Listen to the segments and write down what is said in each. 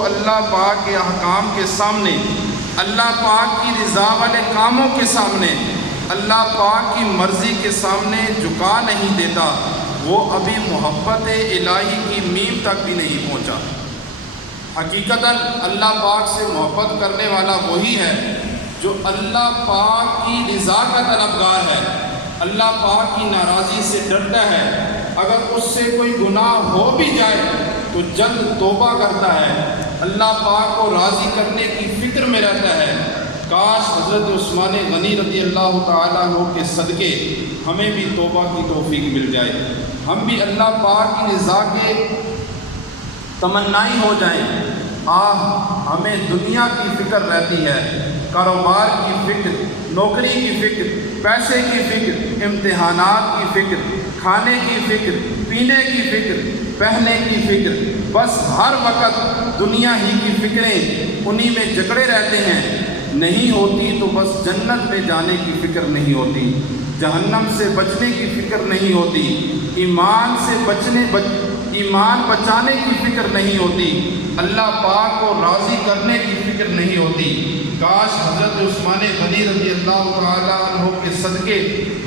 کو اللہ پاک کے احکام کے سامنے، اللہ پاک کی رضا والے کاموں کے سامنے، اللہ پاک کی مرضی کے سامنے جھکا نہیں دیتا، وہ ابھی محبت الہی کی میم تک بھی نہیں پہنچا۔ حقیقتاً اللہ پاک سے محبت کرنے والا وہی ہے جو اللہ پاک کی رضا کا طلبگار ہے، اللہ پاک کی ناراضی سے ڈرتا ہے۔ اگر اس سے کوئی گناہ ہو بھی جائے تو جلد توبہ کرتا ہے، اللہ پاک کو راضی کرنے کی فکر میں رہتا ہے۔ کاش حضرت عثمان غنی رضی اللہ تعالیٰ عنہ کے صدقے ہمیں بھی توبہ کی توفیق مل جائے، ہم بھی اللہ پاک کی رضا کے تمنائی ہو جائیں۔ ہمیں دنیا کی فکر رہتی ہے، کاروبار کی فکر، نوکری کی فکر، پیسے کی فکر، امتحانات کی فکر، کھانے کی فکر، پینے کی فکر، پہننے کی فکر، بس ہر وقت دنیا ہی کی فکریں انہی میں جکڑے رہتے ہیں۔ نہیں ہوتی تو بس جنت میں جانے کی فکر نہیں ہوتی، جہنم سے بچنے کی فکر نہیں ہوتی، ایمان بچانے کی فکر نہیں ہوتی، اللہ پاک کو راضی کرنے کی فکر نہیں ہوتی۔ کاش حضرت عثمان غنی رضی اللہ تعالیٰ عنہ کے صدقے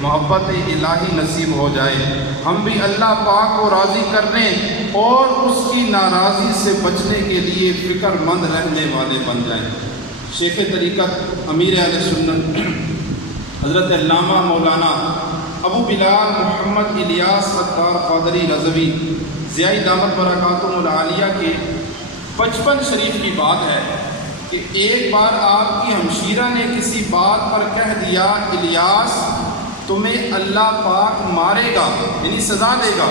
محبت الہی نصیب ہو جائے، ہم بھی اللہ پاک کو راضی کرنے اور اس کی ناراضی سے بچنے کے لیے فکر مند رہنے والے بن جائیں۔ شیخ طریقت امیر اہل سنت حضرت علامہ مولانا ابو بلال محمد الیاس ستار قادری رضوی ضیاء دامت برکاتہم العالیہ کے 55 شریف کی بات ہے کہ ایک بار آپ کی ہمشیرہ نے کسی بات پر کہہ دیا، الیاس تمہیں اللہ پاک مارے گا، یعنی سزا دے گا۔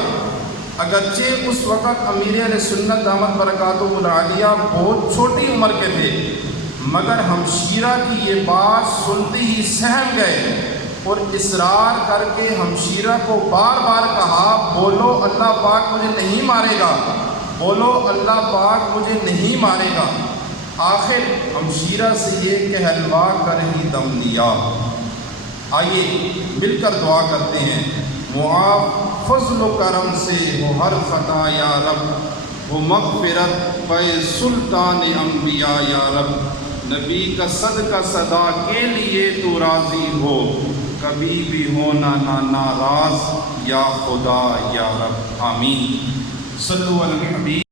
اگرچہ اس وقت امیر اہل سنت دامت برکاتہم العالیہ بہت چھوٹی عمر کے تھے، مگر ہمشیرہ کی یہ بات سنتے ہی سہم گئے اور اصرار کر کے ہمشیرہ کو بار بار کہا، بولو اللہ پاک مجھے نہیں مارے گا، بولو اللہ پاک مجھے نہیں مارے گا۔ آخر ہمشیرہ سے یہ کہلوا کر ہی دم لیا۔ آئیے مل کر دعا کرتے ہیں، معاف فضل و کرم سے ہو ہر خطا یا رب، وہ مغفرت فیض سلطان انبیاء یا رب، نبی کا صدقہ صدا کے لیے تو راضی ہو، کبھی بھی ہونا نہ ناراض یا خدا یا رب، آمین۔ صلو علی الحبیب۔